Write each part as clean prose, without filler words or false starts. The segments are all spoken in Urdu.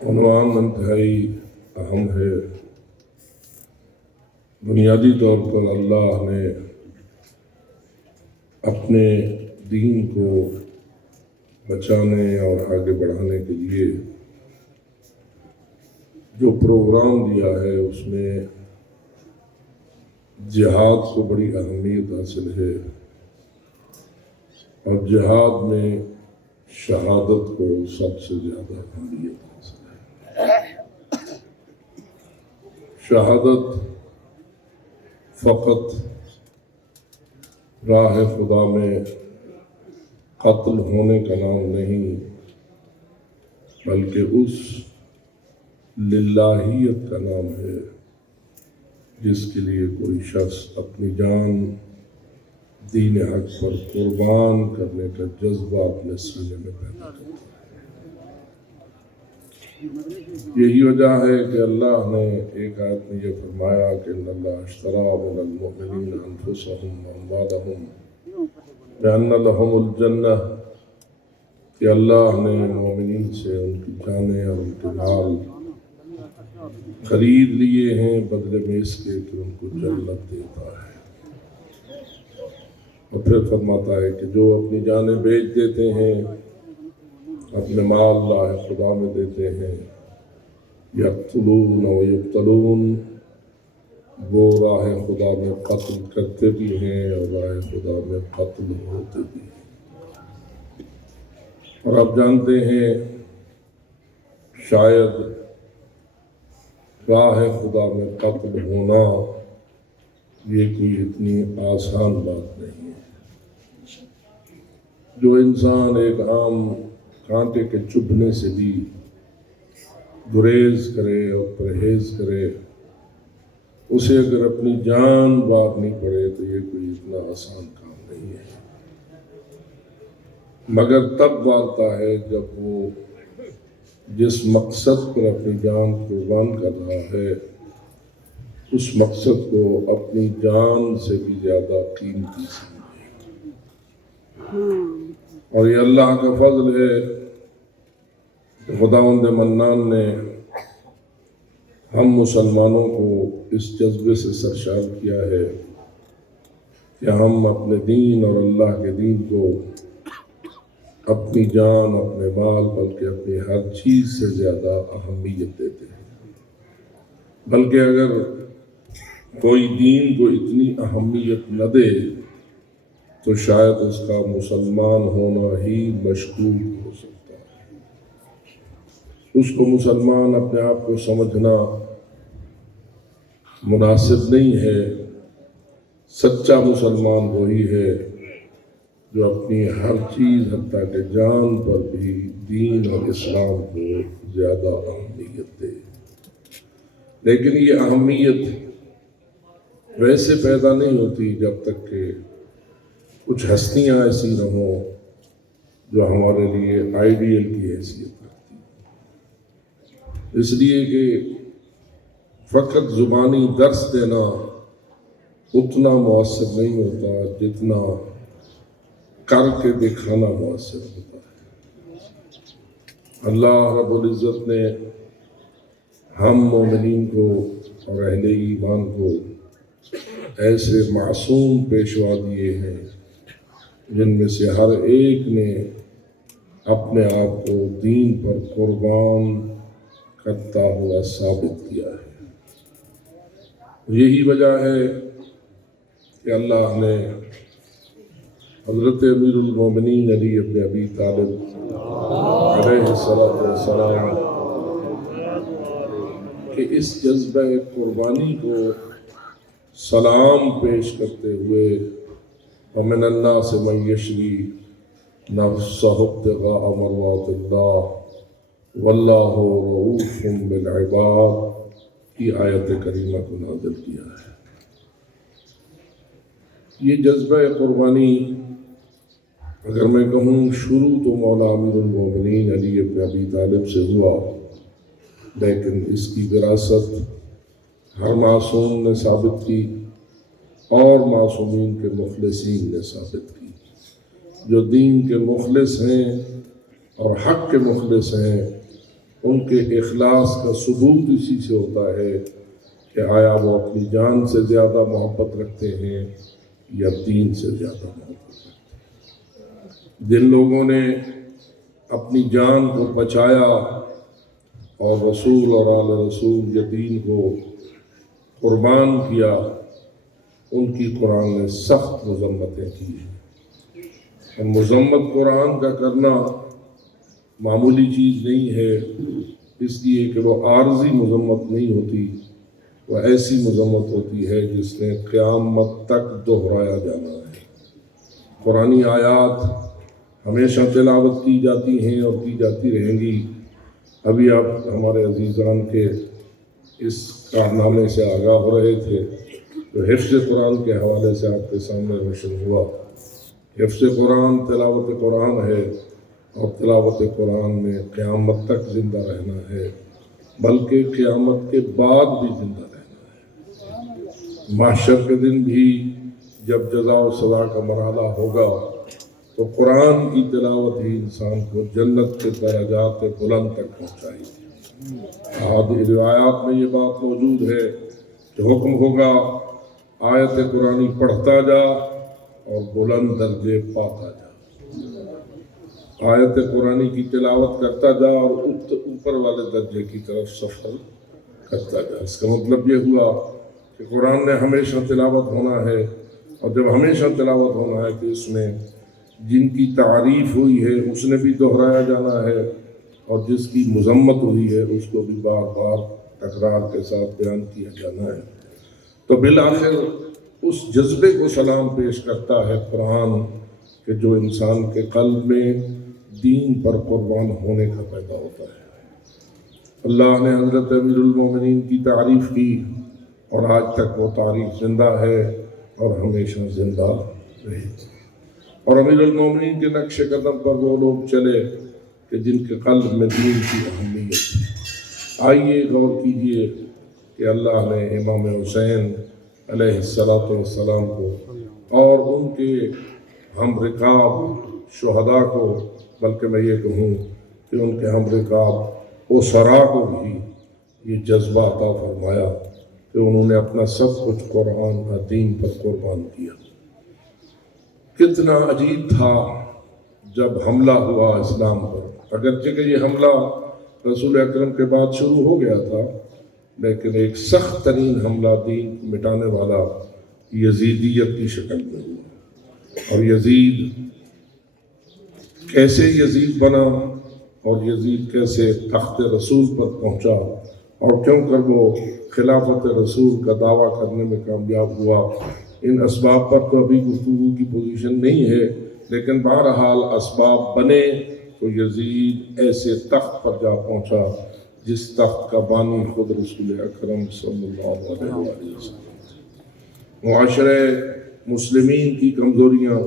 عنوان انتہائی اہم ہے۔ بنیادی طور پر اللہ نے اپنے دین کو بچانے اور آگے بڑھانے کے لیے جو پروگرام دیا ہے اس میں جہاد کو بڑی اہمیت حاصل ہے، اور جہاد میں شہادت کو سب سے زیادہ اہمیت حاصل ہے۔ شہادت فقط راہ خدا میں قتل ہونے کا نام نہیں، بلکہ اس للہیت کا نام ہے جس کے لیے کوئی شخص اپنی جان دین حق پر قربان کرنے کا جذبہ اپنے سینے میں پیدا کرتا ہے۔ یہی وجہ ہے کہ اللہ نے ایک آیت میں یہ فرمایا کہ ان اللہ اشتری من المؤمنین انفسهم واموالهم بان لهم الجنہ، کہ اللہ نے مومنین سے ان کی جانیں اور ان کے مال خرید لیے ہیں بدلے میں اس کے کہ ان کو جنت دیتا ہے۔ اور پھر فرماتا ہے کہ جو اپنی جانیں بیچ دیتے ہیں، اپنے مال راہ خدا میں دیتے ہیں، یقتلون و یقتلون، وہ راہ خدا میں قتل کرتے بھی ہیں اور راہ خدا میں قتل ہوتے بھی ہیں۔ اور آپ جانتے ہیں شاید راہ خدا میں قتل ہونا یہ کوئی اتنی آسان بات نہیں ہے۔ جو انسان ایک عام کانٹے کے چبھنے سے بھی گریز کرے اور پرہیز کرے، اسے اگر اپنی جان مارنی پڑے تو یہ کوئی اتنا آسان کام نہیں ہے، مگر تب مارتا ہے جب وہ جس مقصد پر اپنی جان قربان کر رہا ہے اس مقصد کو اپنی جان سے بھی زیادہ قیمتی سمجھے۔ اور یہ اللہ کا فضل ہے کہ خداوند منان نے ہم مسلمانوں کو اس جذبے سے سرشار کیا ہے کہ ہم اپنے دین اور اللہ کے دین کو اپنی جان، اپنے مال، بلکہ اپنی ہر چیز سے زیادہ اہمیت دیتے ہیں۔ بلکہ اگر کوئی دین کو اتنی اہمیت نہ دے تو شاید اس کا مسلمان ہونا ہی مشکوک ہو سکتا ہے۔ اس کو مسلمان اپنے آپ کو سمجھنا مناسب نہیں ہے۔ سچا مسلمان وہی ہے جو اپنی ہر چیز حتیٰ کہ جان پر بھی دین اور اسلام کو زیادہ اہمیت دے۔ لیکن یہ اہمیت ویسے پیدا نہیں ہوتی جب تک کہ کچھ ہستیاں ایسی نہ ہوں جو ہمارے لیے آئیڈیل کی حیثیت رکھتی ہیں۔ اس لیے کہ فقط زبانی درس دینا اتنا مؤثر نہیں ہوتا جتنا کر کے دکھانا مؤثر ہوتا ہے۔ اللہ رب العزت نے ہم مومنین کو اور اہل ایمان کو ایسے معصوم پیشوا دیے ہیں جن میں سے ہر ایک نے اپنے آپ کو دین پر قربان کرتا ہوا ثابت کیا ہے۔ یہی وجہ ہے کہ اللہ نے حضرت امیر المومنین علی بن ابی طالب علیہ السلام کہ اس جذبہ قربانی کو سلام پیش کرتے ہوئے وَمِنَ النَّاسِ مَن يَشْرِي نَفْسَهُ ابْتِغَاءَ مَرْضَاتِ اللَّهِ وَاللَّهُ رَءُوفٌ بِالْعِبَادِ کی آیت کریمہ کو نازل کیا ہے۔ یہ جذبہ قربانی اگر میں کہوں شروع تو مولا امیر المومنین علی بن ابی طالب سے ہوا، لیکن اس کی وراثت ہر معصوم نے ثابت کی اور معصومین کے مخلصین نے ثابت کی۔ جو دین کے مخلص ہیں اور حق کے مخلص ہیں ان کے اخلاص کا ثبوت اسی سے ہوتا ہے کہ آیا وہ اپنی جان سے زیادہ محبت رکھتے ہیں یا دین سے زیادہ محبت رکھتے ہیں۔ جن لوگوں نے اپنی جان کو بچایا اور رسول اور آل رسول یا دین کو قربان کیا، ان کی قرآن نے سخت مذمتیں کی ہیں۔ اور مذمت قرآن کا کرنا معمولی چیز نہیں ہے، اس لیے کہ وہ عارضی مذمت نہیں ہوتی، وہ ایسی مذمت ہوتی ہے جس نے قیامت تک دہرایا جانا ہے۔ قرآنی آیات ہمیشہ تلاوت کی جاتی ہیں اور کی جاتی رہیں گی۔ ابھی آپ ہمارے عزیزان کے اس کارنامے سے آگاہ ہو رہے تھے، جو حفظ قرآن کے حوالے سے آپ کے سامنے روشن ہوا۔ حفظ قرآن تلاوت قرآن ہے، اور تلاوت قرآن میں قیامت تک زندہ رہنا ہے، بلکہ قیامت کے بعد بھی زندہ رہنا ہے۔ محشر کے دن بھی جب جزا و سزا کا مرحلہ ہوگا تو قرآن کی تلاوت ہی انسان کو جنت کے درجات بلند تک پہنچائے گی۔ روایات میں یہ بات موجود ہے کہ حکم ہوگا آیت قرآنی پڑھتا جا اور بلند درجے پاتا جا۔ آیت قرآنی کی تلاوت کرتا جا اور اوپر والے درجے کی طرف سفر کرتا جا۔ اس کا مطلب یہ ہوا کہ قرآن نے ہمیشہ تلاوت ہونا ہے، اور جب ہمیشہ تلاوت ہونا ہے تو اس میں جن کی تعریف ہوئی ہے اس نے بھی دہرایا جانا ہے، اور جس کی مذمت ہوئی ہے اس کو بھی بار بار تکرار کے ساتھ بیان کیا جانا ہے۔ تو بالآخر اس جذبے کو سلام پیش کرتا ہے قرآن کہ جو انسان کے قلب میں دین پر قربان ہونے کا پیدا ہوتا ہے۔ اللہ نے حضرت امیر المومنین کی تعریف کی، اور آج تک وہ تعریف زندہ ہے اور ہمیشہ زندہ رہے گی۔ اور امیر المومنین کے نقش قدم پر وہ لوگ چلے کہ جن کے قلب میں دین کی اہمیت ہے۔ آئیے غور کیجئے کہ اللہ نے امام حسین علیہ السلام کو اور ان کے ہم رکاب شہداء کو، بلکہ میں یہ کہوں کہ ان کے ہم رکاب اسرا کو بھی یہ جذبہ عطا فرمایا کہ انہوں نے اپنا سب کچھ قرآن کا دین پر قربان کیا۔ کتنا عجیب تھا جب حملہ ہوا اسلام پر، اگرچہ کہ یہ حملہ رسول اکرم کے بعد شروع ہو گیا تھا، لیکن ایک سخت ترین حملہ دین کو مٹانے والا یزیدیت کی شکل میں ہوا۔ اور یزید کیسے یزید بنا، اور یزید کیسے تخت رسول پر پہنچا، اور کیوں کر وہ خلافت رسول کا دعویٰ کرنے میں کامیاب ہوا، ان اسباب پر تو ابھی گفتگو کی پوزیشن نہیں ہے، لیکن بہرحال اسباب بنے تو یزید ایسے تخت پر جا پہنچا جس تخت کا بانی خود رسول اکرم صلی اللہ علیہ وسلم۔ معاشرے مسلمین کی کمزوریاں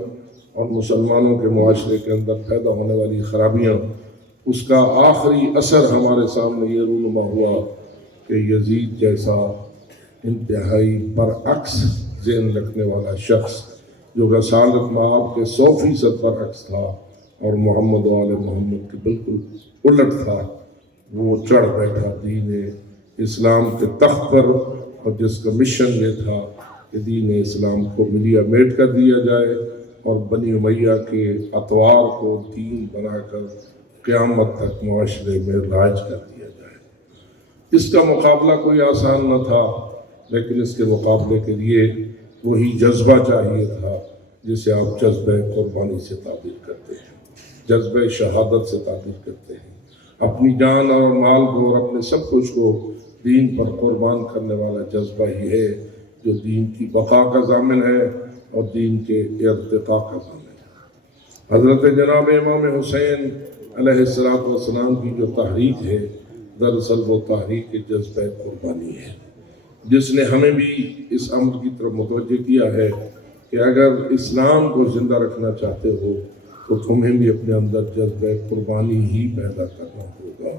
اور مسلمانوں کے معاشرے کے اندر پیدا ہونے والی خرابیاں، اس کا آخری اثر ہمارے سامنے یہ رونما ہوا کہ یزید جیسا انتہائی برعکس ذہن رکھنے والا شخص، جو رسالت مآب کے 100% برعکس تھا اور محمد و آل محمد کے بالکل الٹ تھا، وہ چڑھ بیٹھا دین اسلام کے تخت پر، اور جس کا مشن یہ تھا کہ دین اسلام کو ملیا میٹ کر دیا جائے اور بنی امیہ کے اطوار کو دین بنا کر قیامت تک معاشرے میں رائج کر دیا جائے۔ اس کا مقابلہ کوئی آسان نہ تھا، لیکن اس کے مقابلے کے لیے وہی جذبہ چاہیے تھا جسے آپ جذبہ قربانی سے تعبیر کرتے ہیں، جذبہ شہادت سے تعبیر کرتے ہیں۔ اپنی جان اور مال کو اور اپنے سب کچھ کو دین پر قربان کرنے والا جذبہ ہی ہے جو دین کی بقا کا ضامن ہے اور دین کے ارتقاء کا ضامن ہے۔ حضرت جناب امام حسین علیہ السلام کی جو تحریک ہے، دراصل وہ تحریک جذبہ قربانی ہے، جس نے ہمیں بھی اس امر کی طرف متوجہ کیا ہے کہ اگر اسلام کو زندہ رکھنا چاہتے ہو تو تمہیں بھی اپنے اندر جذبہ قربانی ہی پیدا کرنا ہوگا،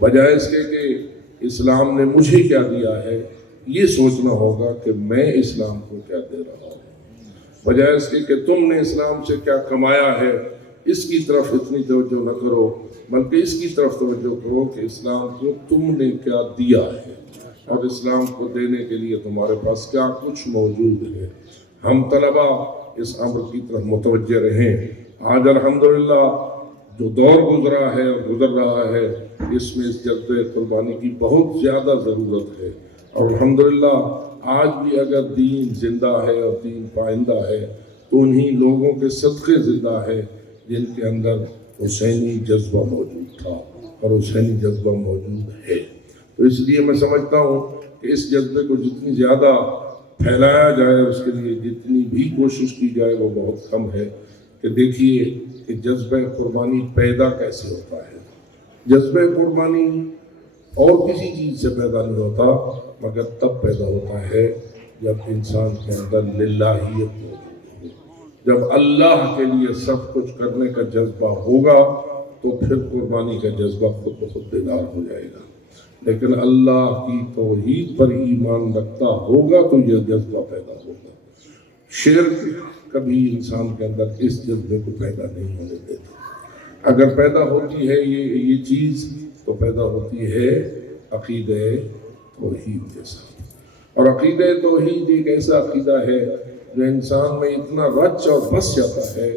بجائے اس کے کہ اسلام نے مجھے کیا دیا ہے یہ سوچنا ہوگا کہ میں اسلام کو کیا دے رہا ہوں، بجائے اس کے کہ تم نے اسلام سے کیا کمایا ہے اس کی طرف اتنی توجہ نہ کرو بلکہ اس کی طرف توجہ کرو کہ اسلام کو تم نے کیا دیا ہے اور اسلام کو دینے کے لیے تمہارے پاس کیا کچھ موجود ہے۔ ہم طلبہ اس امر کی طرف متوجہ رہیں۔ آج الحمدللہ جو دور گزرا ہے اور گزر رہا ہے، اس میں اس جذبے قربانی کی بہت زیادہ ضرورت ہے، اور الحمدللہ آج بھی اگر دین زندہ ہے اور دین پائندہ ہے تو انہی لوگوں کے صدقے زندہ ہے جن کے اندر حسینی جذبہ موجود تھا اور حسینی جذبہ موجود ہے۔ تو اس لیے میں سمجھتا ہوں کہ اس جذبے کو جتنی زیادہ پھیلایا جائے، اس کے لیے جتنی بھی کوشش کی جائے وہ بہت کم ہے۔ کہ دیکھیے کہ جذبہ قربانی پیدا کیسے ہوتا ہے۔ جذبہ قربانی اور کسی چیز سے پیدا نہیں ہوتا، مگر تب پیدا ہوتا ہے جب انسان کے اندر للہیت موجود ہو، جب اللہ کے لیے سب کچھ کرنے کا جذبہ ہوگا تو پھر قربانی کا جذبہ خود بخود بیدار ہو جائے گا۔ لیکن اللہ کی توحید پر ایمان رکھتا ہوگا تو یہ جذبہ پیدا ہوگا۔ شرک کبھی انسان کے اندر اس جذبے کو پیدا نہیں ہونے دیتا۔ اگر پیدا ہوتی ہے یہ چیز تو پیدا ہوتی ہے عقیدہ توحید کے ساتھ، اور عقیدہ توحید ایک ایسا عقیدہ ہے جو انسان میں اتنا رچ اور بس جاتا ہے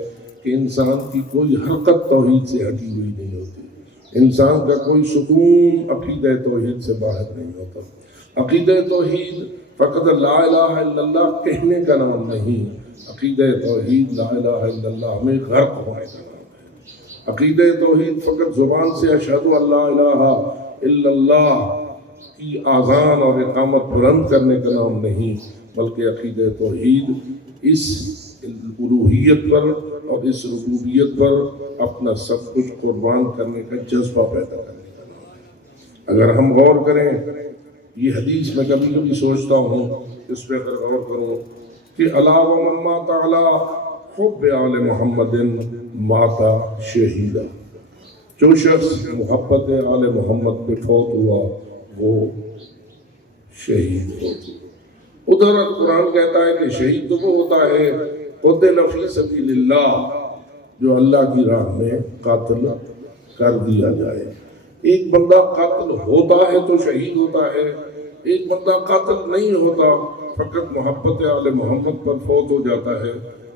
کہ انسان کی کوئی حرکت توحید سے ہٹی ہوئی نہیں ہوتی، انسان کا کوئی سکون عقیدہ توحید سے باہر نہیں ہوتا۔ عقیدہ توحید فقط لا الہ الا اللہ کہنے کا نام نہیں، عقیدہ توحید لا الہ الا اللہ میں غرق ہونے کا نام ہے۔ عقیدہ توحید فقط زبان سے اشہد ان لا الہ الا اللہ کی آذان اور اقامت بلند کرنے کا نام نہیں، بلکہ عقیدہ توحید اس الوہیت پر اور اس ربوبیت پر اپنا سب کچھ قربان کرنے کا جذبہ پیدا کرنے کا نام ہے۔ اگر ہم غور کریں، یہ حدیث میں کبھی کبھی سوچتا ہوں، اس پہ اگر غور کروں کہ الا ومن مات علی حب آل محمد مات شہیدا، جو شخص محبت آل محمد پہ فوت ہوا وہ شہید ہوتا۔ ادھر قرآن کہتا ہے کہ شہید تو وہ ہوتا ہے قتل فی سبیل اللہ، جو اللہ کی راہ میں قاتل کر دیا جائے۔ ایک بندہ قاتل ہوتا ہے تو شہید ہوتا ہے، ایک بندہ قاتل نہیں ہوتا، فقط محبت آل محمد پر فوت ہو جاتا ہے،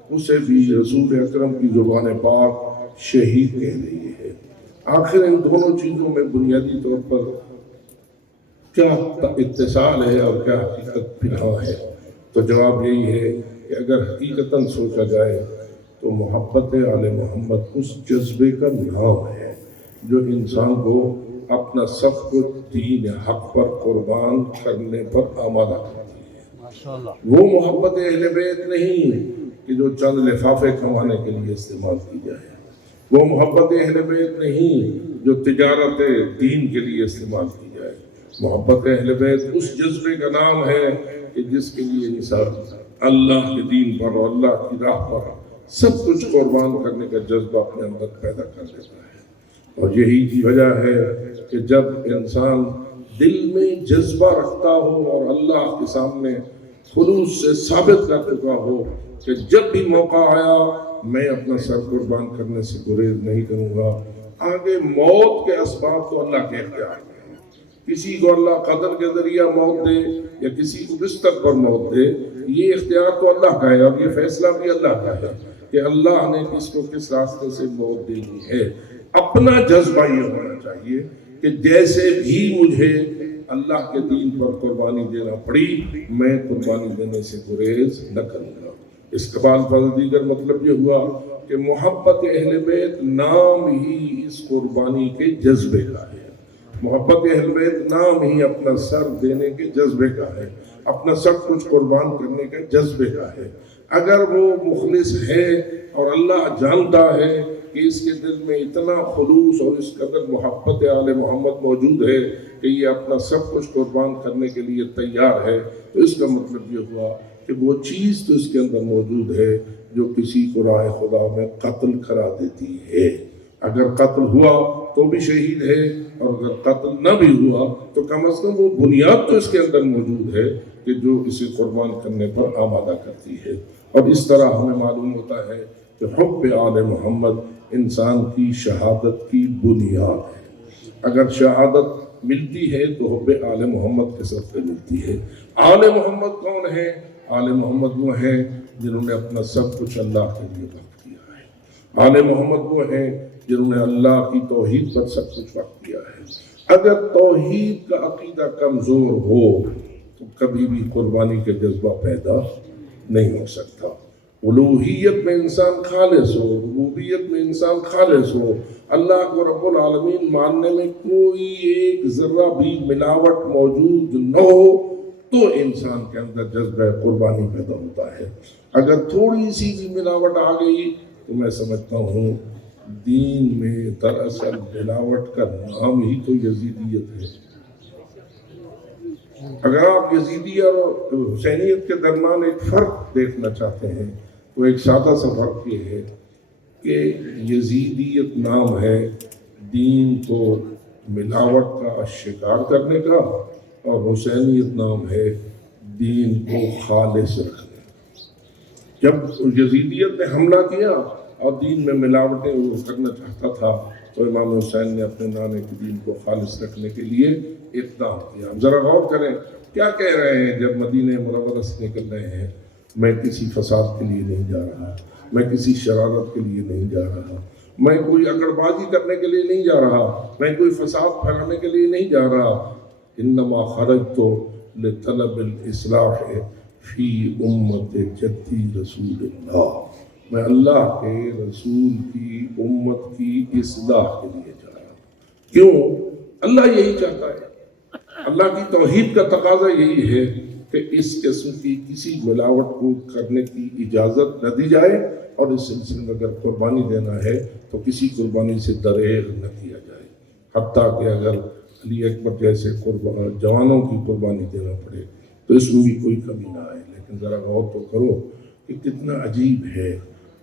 اسے بھی رسول اکرم کی زبان پاک شہید کہہ رہی ہے۔ آخر ان دونوں چیزوں میں بنیادی طور پر کیا اتصال ہے اور کیا حقیقت پنہاں ہے؟ تو جواب یہی ہے کہ اگر حقیقتاً سوچا جائے تو محبت آل محمد اس جذبے کا نام ہے جو انسان کو اپنا سب کچھ دین حق پر قربان کرنے پر آمادہ کرتی ہے۔ وہ محبت اہل بیت نہیں کہ جو چند لفافے کمانے کے لیے استعمال کی جائے، وہ محبت اہل بیت نہیں جو تجارت دین کے لیے استعمال کی جائے۔ محبت اہل بیت اس جذبے کا نام ہے کہ جس کے لیے انسان اللہ کے دین پر اور اللہ کی راہ پر سب کچھ قربان کرنے کا جذبہ اپنے اندر پیدا کر دیتا ہے۔ اور یہی وجہ ہے کہ جب انسان دل میں جذبہ رکھتا ہو اور اللہ کے سامنے خلوص سے ثابت کر چکا ہو کہ جب بھی موقع آیا میں اپنا سر قربان کرنے سے گریز نہیں کروں گا، آگے موت کے اسباب تو اللہ کے اختیار میں ہیں۔ کسی کو اللہ قدر کے ذریعہ موت دے یا کسی کو بستر پر موت دے، یہ اختیار تو اللہ کا ہے، اور یہ فیصلہ بھی اللہ کا ہے کہ اللہ نے کس کو کس راستے سے موت دینی ہے۔ اپنا جذبہ یہ ہونا چاہیے کہ جیسے بھی مجھے اللہ کے دین پر قربانی دینا پڑی، میں قربانی دینے سے گریز نہ کروں گا۔ اس کا بعد دیگر مطلب یہ ہوا کہ محبت اہل بیت نام ہی اس قربانی کے جذبے کا ہے۔ محبت اہل بیت نام ہی اپنا سر دینے کے جذبے کا ہے، اپنا سب کچھ قربان کرنے کے جذبے کا ہے۔ اگر وہ مخلص ہے اور اللہ جانتا ہے کہ اس کے دل میں اتنا خلوص اور اس قدر محبت آل محمد موجود ہے کہ یہ اپنا سب کچھ قربان کرنے کے لیے تیار ہے، تو اس کا مطلب یہ ہوا کہ وہ چیز تو اس کے اندر موجود ہے جو کسی کو راہ خدا میں قتل کرا دیتی ہے۔ اگر قتل ہوا تو بھی شہید ہے، اور اگر قتل نہ بھی ہوا تو کم از کم وہ بنیاد تو اس کے اندر موجود ہے کہ جو اسے قربان کرنے پر آمادہ کرتی ہے۔ اور اس طرح ہمیں معلوم ہوتا ہے کہ حب آل محمد انسان کی شہادت کی بنیاد ہے۔ اگر شہادت ملتی ہے تو حب آل محمد کے سب سے ملتی ہے۔ آل محمد کون ہے؟ آل محمد وہ ہیں جنہوں نے اپنا سب کچھ اللہ کے لیے وقف کیا ہے۔ آل محمد وہ ہیں جنہوں نے اللہ کی توحید پر سب کچھ وقف کیا ہے۔ اگر توحید کا عقیدہ کمزور ہو تو کبھی بھی قربانی کے جذبہ پیدا نہیں ہو سکتا۔ الوہیت میں انسان خالص ہو، ربوبیت میں انسان خالص ہو، اللہ کو رب العالمین ماننے میں کوئی ایک ذرہ بھی ملاوٹ موجود نہ ہو تو انسان کے اندر جذبہ قربانی پیدا ہوتا ہے۔ اگر تھوڑی سی بھی ملاوٹ آ گئی تو میں سمجھتا ہوں دین میں دراصل ملاوٹ کا نام ہی تو یزیدیت ہے۔ اگر آپ یزیدیہ اور حسینیت کے درمیان ایک فرق دیکھنا چاہتے ہیں تو ایک سادہ سا فرق یہ ہے کہ یزیدیت نام ہے دین کو ملاوٹ کا شکار کرنے کا، اور حسینیت نام ہے دین کو خالص رکھنے کا۔ جب یزیدیت نے حملہ کیا اور دین میں ملاوٹیں وہ کرنا چاہتا تھا تو امام حسین نے اپنے نانے کے دین کو خالص رکھنے کے لیے اقدام کیا۔ ذرا غور کریں کیا کہہ رہے ہیں جب مدینہ منورہ سے نکل رہے ہیں، میں کسی فساد کے لیے نہیں جا رہا، میں کسی شرارت کے لیے نہیں جا رہا، میں کوئی اکڑ بازی کرنے کے لیے نہیں جا رہا، میں کوئی فساد پھیلانے کے لیے نہیں جا رہا، انما خرجت لطلب الاصلاح فی امت جدی رسول اللہ، میں اللہ کے رسول کی امت کی اصلاح کے لیے جا رہا ہوں۔ کیوں؟ اللہ یہی چاہتا ہے، اللہ کی توحید کا تقاضا یہی ہے کہ اس قسم کی کسی ملاوٹ کو کرنے کی اجازت نہ دی جائے، اور اس سلسلے میں اگر قربانی دینا ہے تو کسی قربانی سے دریغ نہ کیا جائے، حتیٰ کہ اگر علی اکبر جیسے جوانوں کی قربانی دینا پڑے تو اس میں بھی کوئی کمی نہ آئے۔ لیکن ذرا غور تو کرو کہ کتنا عجیب ہے،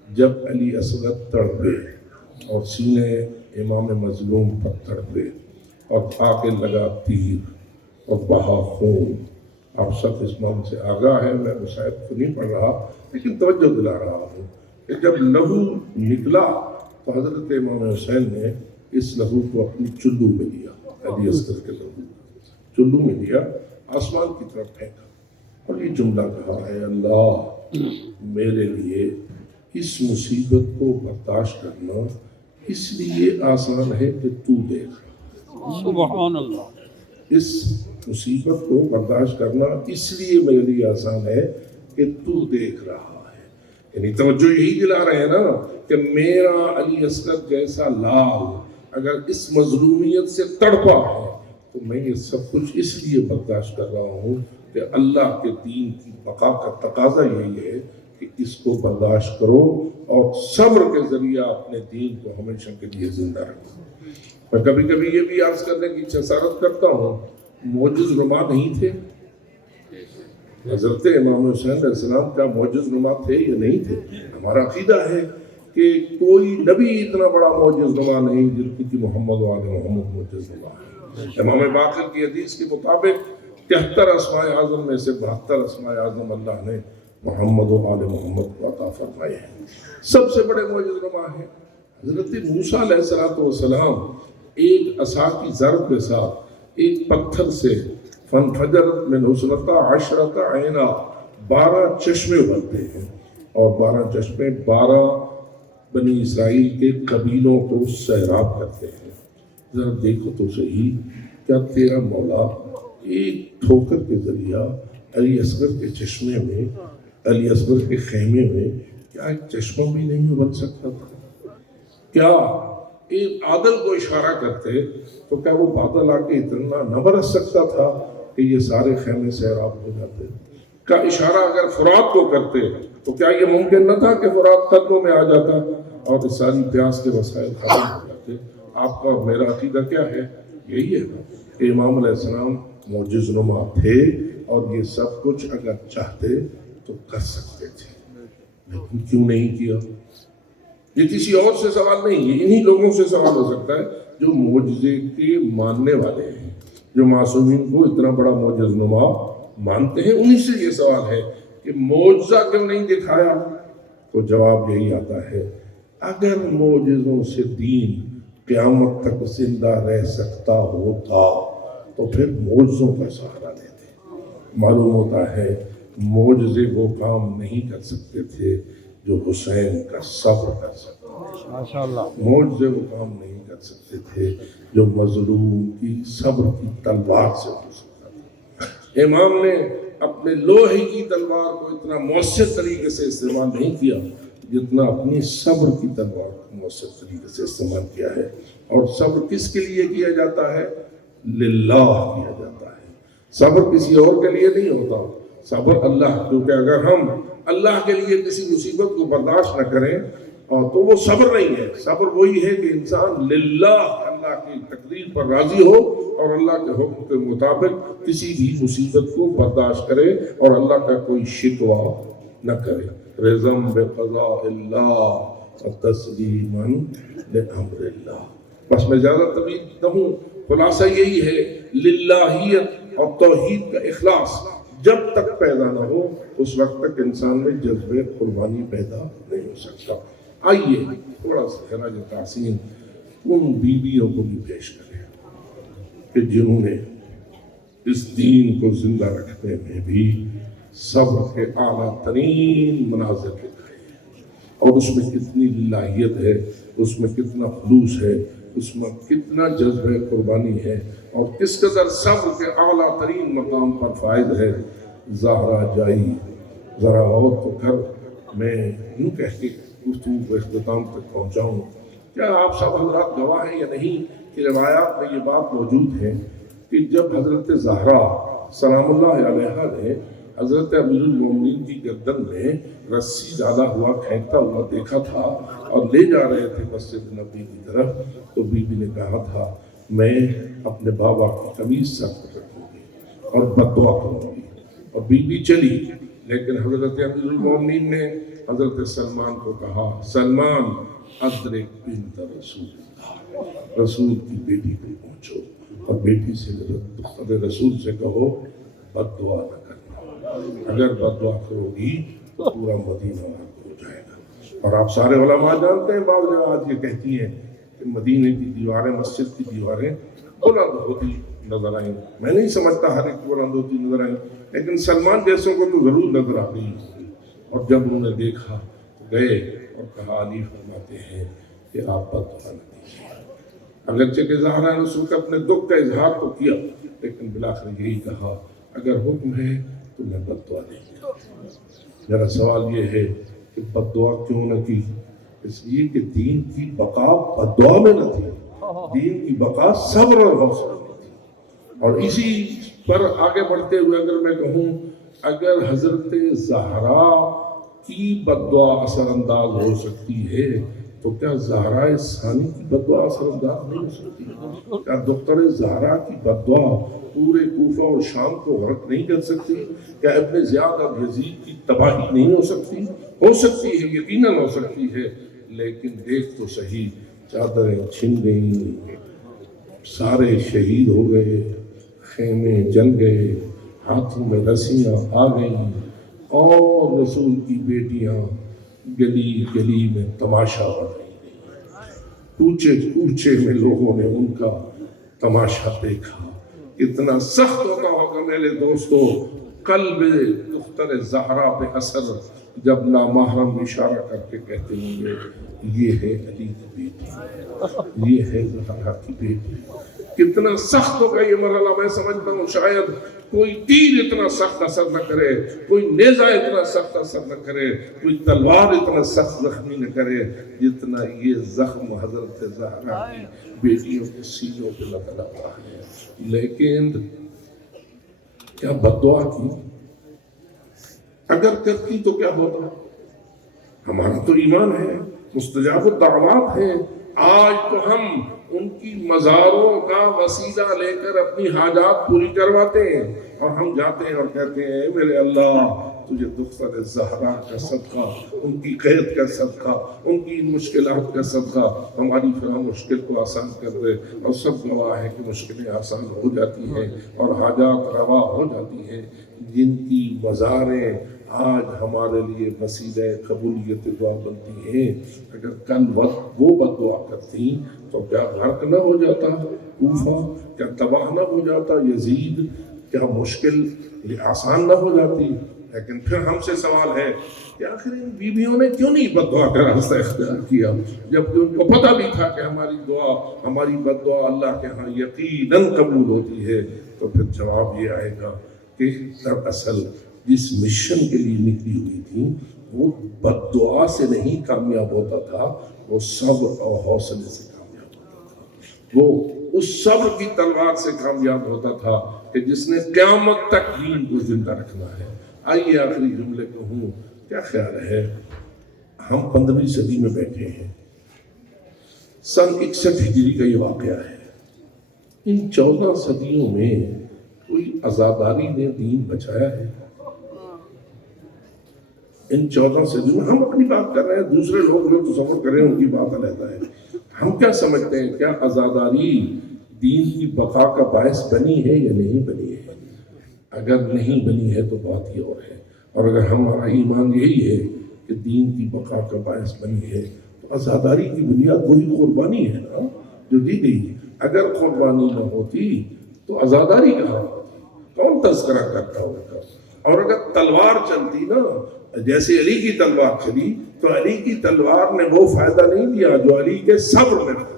جب علی اصغر تڑپے اور سینے امام مظلوم پر تڑپے اور آ کے لگا تیر اور بہا خون، آپ سب اس معاملے سے آگاہ ہے، میں مصائب کو نہیں پڑھ رہا لیکن توجہ دلا رہا ہوں کہ جب لہو نکلا تو حضرت امام حسین نے اس لہو کو اپنی چلو میں لیا، علی اصغر کے لہو چلو میں لیا، آسمان کی طرف پھینکا اور یہ جملہ کہا، اے اللہ میرے لیے اس مصیبت کو برداشت کرنا اس لیے آسان ہے کہ تو دیکھ رہا۔ سبحان اللہ۔ اس مصیبت کو برداشت کرنا اس لیے میرے لیے آسان ہے کہ تو دیکھ رہا ہے۔ یعنی توجہ یہی دلا رہے ہیں نا کہ میرا علی اصغر جیسا لال اگر اس مظلومیت سے تڑپا ہے تو میں یہ سب کچھ اس لیے برداشت کر رہا ہوں کہ اللہ کے دین کی بقا کا تقاضا یہی ہے کہ اس کو برداشت کرو اور صبر کے ذریعہ اپنے دین کو ہمیشہ کے لیے زندہ رکھو۔ میں کبھی کبھی یہ بھی عرض کرنے کی جسارت کرتا ہوں، معجز نما نہیں تھے حضرت امام حسین علیہ السلام؟ کیا معجز نما تھے یا نہیں تھے؟ ہمارا عقیدہ ہے کہ کوئی نبی اتنا بڑا معجز نما نہیں جتنی کہ محمد و آل محمد معجز نما ہے۔ امام باقر کی حدیث کے مطابق 73 اسماء اعظم میں سے 72 اسماء اعظم اللہ نے محمد و آل محمد کو عطا فرمائے ہیں۔ سب سے بڑے معجز نما ہیں حضرت موسیٰ علیہ السلام، ایک عصا کی ضرب کے ساتھ ایک پتھر سے فنفجرت من حسنتا عشرت عینا 12 چشمے ابلتے ہیں، اور 12 چشمے 12 بنی اسرائیل کے قبیلوں کو سیراب کرتے ہیں۔ ذرا دیکھو تو صحیح، کیا تیرا مولا ایک ٹھوکر کے ذریعہ علی اصغر کے چشمے میں، علی اصغر کے خیمے میں کیا ایک چشمہ بھی نہیں ابل سکتا تھا؟ کیا ایک عادل کو اشارہ کرتے تو کیا وہ بادل آ کے اتنا نہ برس سکتا تھا کہ یہ سارے خیمے سیراب ہو جاتے؟ کا اشارہ اگر فرات کو کرتے تو کیا یہ ممکن نہ تھا کہ فرات قدموں میں آ جاتا اور ساری پیاس کے وسائل ختم ہو جاتے؟ آپ کا اور میرا عقیدہ کیا ہے؟ یہی ہے کہ امام علیہ السلام معجز نما تھے اور یہ سب کچھ اگر چاہتے تو کر سکتے تھے، لیکن کیوں نہیں کیا؟ یہ کسی اور سے سوال نہیں، یہ انہی لوگوں سے سوال ہو سکتا ہے جو معجزے کے ماننے والے ہیں، جو معصومین کو اتنا بڑا معجز نما مانتے ہیں۔ انہی سے یہ سوال ہے کہ معجزہ کیوں نہیں دکھایا؟ تو جواب یہی آتا ہے اگر معجزوں سے دین قیامت تک زندہ رہ سکتا ہوتا تو پھر معجزوں کا سہارا لیتے۔ معلوم ہوتا ہے معجزے وہ کام نہیں کر سکتے تھے جو حسین کا صبر کر سکتا تھا، معجزے وہ کام نہیں کر سکتے تھے جو مظلوم کی صبر کی تلوار سے ہو سکتا تھا۔ امام نے اپنے لوہے کی تلوار کو اتنا مؤثر طریقے سے استعمال نہیں کیا جتنا اپنی صبر کی تلوار کو مؤثر طریقے سے استعمال کیا ہے۔ اور صبر کس کے لیے کیا جاتا ہے؟ للہ کیا جاتا ہے، صبر کسی اور کے لیے نہیں ہوتا، صبر اللہ، کیونکہ اگر ہم اللہ کے لیے کسی مصیبت کو برداشت نہ کریں تو وہ صبر نہیں ہے۔ صبر وہی ہے کہ انسان للہ، اللہ کی تقدیر پر راضی ہو اور اللہ کے حکم کے مطابق کسی بھی مصیبت کو برداشت کرے اور اللہ کا کوئی شکوہ نہ کرے۔ رضم بقضاء اللہ تسلیما لامر اللہ۔ بس میں زیادہ طویل نہ ہوں، خلاصہ یہی ہے للہیت اور توحید کا اخلاص جب تک پیدا نہ ہو اس وقت تک انسان میں جذبہ قربانی پیدا نہیں ہو سکتا۔ آئیے تھوڑا سا خراج تحسین ان بیویوں کو بھی پیش کریں کہ جنہوں نے اس دین کو زندہ رکھنے میں بھی صبر کے اعلیٰ ترین مناظر دکھائے ہیں، اور اس میں کتنی للہیت ہے، اس میں کتنا خلوص ہے، اس میں کتنا جذبہ قربانی ہے، اور کس قدر صبر کے اعلیٰ ترین مقام پر فائد ہے۔ زہرا جائی ذرا اور تو کر، میں یوں کہہ کے گفتگو کو اختتام تک پہنچاؤں۔ کیا آپ سب حضرات گواہ ہیں یا نہیں کہ روایات میں یہ بات موجود ہے کہ جب حضرت زہرا سلام اللہ علیہا نے حضرت امیر المومنین کی گردن میں رسی ڈالا ہوا پھینکتا ہوا دیکھا تھا اور لے جا رہے تھے مسجد نبی کی طرف، تو بی بی نے کہا تھا میں اپنے بابا کی قمیض سخت رکھوں گی اور بد دعا کروں گی، اور بی بی چلی۔ لیکن حضرت امیر المومنین نے حضرت سلمان کو کہا سلمان ادرک بنت رسول اللہ، رسول کی بیٹی کو پہنچو اور بیٹی سے حضرت رسول سے کہو بد دعا نہ کرنا، اگر بد دعا کرو گی تو پورا مدینہ آپ ہو جائے گا۔ اور آپ سارے علماء جانتے ہیں بعض روایات یہ کہتی ہیں کہ مدینے کی دیواریں، مسجد کی دیواریں بلند ہوتی نظر آئیں، میں نہیں سمجھتا ہر ایک بلند ہوتی نظر آئیں، لیکن سلمان جیسوں کو تو ضرور نظر آ گئی ہوگی۔ اور جب انہوں نے دیکھا تو گئے اور کہا علی فرماتے ہیں کہ آپ بد دعا نہ کیجیے۔ اگرچہ کہ زہرا نے سن کر اپنے دکھ کا اظہار تو کیا، لیکن بالآخر یہی کہا اگر حکم ہے تو میں بد دعا نہیں کروں۔ میرا سوال یہ ہے کہ بد دعا کیوں نہ کی؟ اس لیے کہ دین کی بقا بد دعا میں نہ تھی، دین کی بقا صبر اور حوصلے میں تھی۔ اور اسی پر آگے بڑھتے ہوئے اگر میں کہوں اگر حضرت زہرا کی بد دعا اثر انداز ہو سکتی ہے تو کیا زہرا ثانی کی بد دعا اثر انداز نہیں ہو سکتی؟ کیا دختر زہرا کی بد دعا پورے کوفہ اور شام کو غرق نہیں کر سکتی؟ کیا ابن زیاد اور یزید کی تباہی نہیں ہو سکتی؟ ہو سکتی ہے، یقیناً ہو سکتی ہے، لیکن دیکھ تو صحیح، چادریں چھن گئیں، سارے شہید ہو گئے، خیمے جل گئے، ہاتھوں میں رسیاں آ گئیں، اور رسول کی بیٹیاں گلی گلی میں تماشا بن رہی ہیں، کوچے کوچے میں لوگوں نے ان کا تماشا دیکھا۔ کتنا سخت ہوتا ہوگا میرے دوستو قلب دختر زہرا پہ اثر جب نامحرم اشارہ کر کے کہتے ہوں گے یہ ہے علی کی بیٹی، یہ ہے زہرا کی بیٹی۔ کتنا سخت ہوگا یہ مرحلہ، میں سمجھتا ہوں شاید کوئی تیر اتنا سخت اثر نہ کرے، کوئی نیزہ اتنا سخت اثر نہ کرے، کوئی تلوار اتنا سخت زخمی نہ کرے جتنا یہ زخم حضرت زہرا کی بیٹیوں کے سینوں پہ لگا ہے۔ لیکن کیا بد دعا کی؟ اگر کرتی تو کیا ہوتا؟ ہمارا تو ایمان ہے، مستجاب الدعوات ہے، آج تو ہم ان کی مزاروں کا وسیلہ لے کر اپنی حاجات پوری کرواتے ہیں، اور ہم جاتے ہیں اور کہتے ہیں میرے اللہ تجھے دختر زہرا کا صدقہ، ان کی قید کا صدقہ، ان کی مشکلات کا صدقہ ہماری فلاں مشکل کو آسان کر دے۔ اور سب گواہ ہے کہ مشکلیں آسان ہو جاتی ہیں اور حاجات روا ہو جاتی ہیں۔ جن کی مزاریں آج ہمارے لیے وسیلہ قبولیت دعا بنتی ہیں۔ اگر کل وقت وہ بد دعا کرتی تو کیا غرق نہ ہو جاتا کوفہ؟ کیا تباہ نہ ہو جاتا یزید؟ کیا مشکل آسان نہ ہو جاتی؟ لیکن پھر ہم سے سوال ہے کہ آخر ان بیویوں نے کیوں نہیں بد دعا کا راستہ اختیار کیا، جبکہ ان کو پتہ بھی تھا کہ ہماری دعا، ہماری بد دعا اللہ کے ہاں یقیناً قبول ہوتی ہے۔ تو پھر جواب یہ آئے گا کہ دراصل جس مشن کے لیے نکلی ہوئی تھی وہ بد دعا سے نہیں کامیاب ہوتا تھا، وہ صبر اور حوصلے سے کامیاب ہوتا تھا، وہ اس صبر کی تلوار سے کامیاب ہوتا تھا کہ جس نے قیامت تک دین کو زندہ رکھنا ہے۔ آئیے آخری جملے کہوں، کیا خیال ہے ہم 15ویں صدی میں بیٹھے ہیں، سن 61 ہجری کا یہ واقعہ ہے، ان 14 صدیوں میں کوئی عزاداری نے دین بچایا ہے؟ ان 14 صدیوں میں ہم اپنی بات کر رہے ہیں، دوسرے لوگ جو تصور کریں ان کی بات علیحدہ ہے۔ ہم کیا سمجھتے ہیں، کیا عزاداری دین کی بقا کا باعث بنی ہے یا نہیں بنی ہے؟ اگر نہیں بنی ہے تو بات ہی اور ہے، اور اگر ہمارا ایمان یہی ہے کہ دین کی بقا کا باعث بنی ہے تو عزاداری کی بنیاد وہی قربانی ہے نا جو دی گئی۔ اگر قربانی نہ ہوتی تو عزاداری کہاں ہوتی؟ کون تذکرہ کرتا ہوگا؟ اور اگر تلوار چلتی نا، جیسے علی کی تلوار چلی، تو علی کی تلوار نے وہ فائدہ نہیں دیا جو علی کے صبر میں تھا۔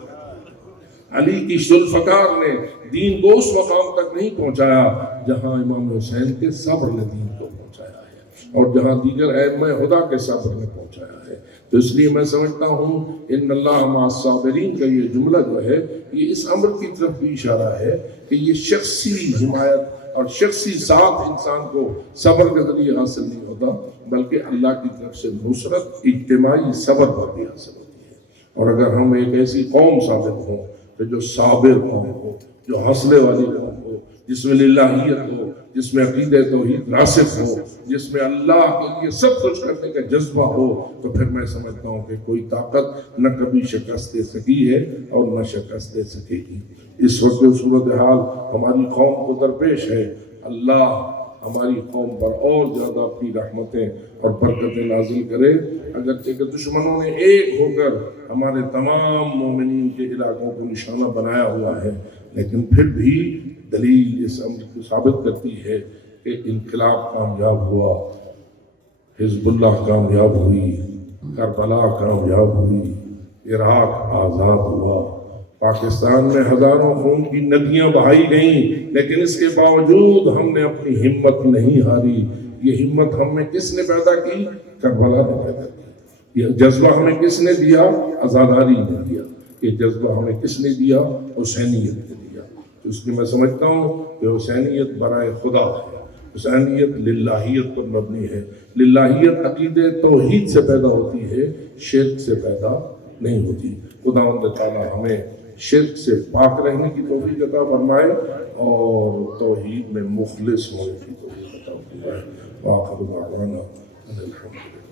علی کی ذوالفقار نے دین کو اس مقام تک نہیں پہنچایا جہاں امام حسین کے صبر نے دین کو پہنچایا ہے، اور جہاں دیگر ائمہ ہدیٰ کے صبر نے پہنچایا ہے۔ تو اس لیے میں سمجھتا ہوں ان اللہ مع الصابرین کا یہ جملہ جو ہے یہ اس امر کی طرف بھی اشارہ ہے کہ یہ شخصی حمایت اور شخصی ساتھ انسان کو صبر کے ذریعے حاصل نہیں ہوتا، بلکہ اللہ کی طرف سے نصرت اجتماعی صبر پر بھی حاصل ہوتی ہے۔ اور اگر ہم ایک ایسی قوم ثابت ہوں کہ جو صابر قوم ہو، جو حوصلے والی قوم ہو، جس میں للہیت ہو، جس میں عقیدہ توحید راسخ ہو، جس میں اللہ کے لیے سب کچھ کرنے کا جذبہ ہو، تو پھر میں سمجھتا ہوں کہ کوئی طاقت نہ کبھی شکست دے سکی ہے اور نہ شکست دے سکے گی۔ اس وقت جو صورتحال ہماری قوم کو درپیش ہے، اللہ ہماری قوم پر اور زیادہ اپنی رحمتیں اور برکتیں نازل کرے۔ اگرچہ کہ دشمنوں نے ایک ہو کر ہمارے تمام مومنین کے علاقوں کو نشانہ بنایا ہوا ہے، لیکن پھر بھی دلیل اس امر کو ثابت کرتی ہے کہ انقلاب کامیاب ہوا، حزب اللہ کامیاب ہوئی، کربلا کامیاب ہوئی، عراق آزاد ہوا، پاکستان میں ہزاروں خون کی ندیاں بہائی گئیں، لیکن اس کے باوجود ہم نے اپنی ہمت نہیں ہاری۔ یہ ہمت ہم میں کس نے پیدا کی؟ کربلا نے پیدا کی۔ یہ جذبہ ہمیں کس نے دیا؟ عزاداری نے دیا۔ یہ جذبہ ہمیں کس نے دیا؟ حسینیت نے دیا۔ تو اس لیے میں سمجھتا ہوں کہ حسینیت برائے خدا ہے، حسینیت للہیت پر مبنی ہے۔ للہیت عقیدہ توحید سے پیدا ہوتی ہے، شرک سے پیدا نہیں ہوتی۔ خداوند تعالیٰ ہمیں شرک سے پاک رہنے کی توفیق عطا فرمائے اور توحید میں مخلص ہونے کی توفیق عطا فرمائے۔ وآخر دعوانا ان الحمد للہ۔